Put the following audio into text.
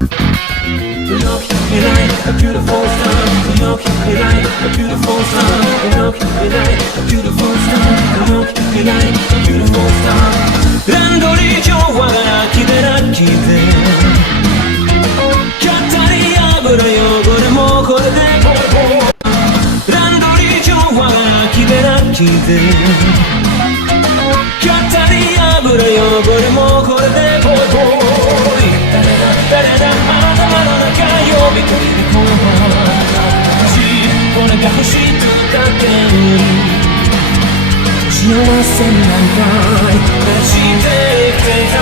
Looking like a beautiful star. Looking like a beautiful star. Looking like a beautiful star. Looking like a beautiful star. ランドリー上はラッキーでラッキーでキャッタリ油汚れもこれでポイポイ。ランドリー上はラッキーでラッキーでキャッタリ油汚れもこれでポイポイ。誰だ頭の中呼び込みこのこれが欲しいとだけ幸せなんだいしてきてた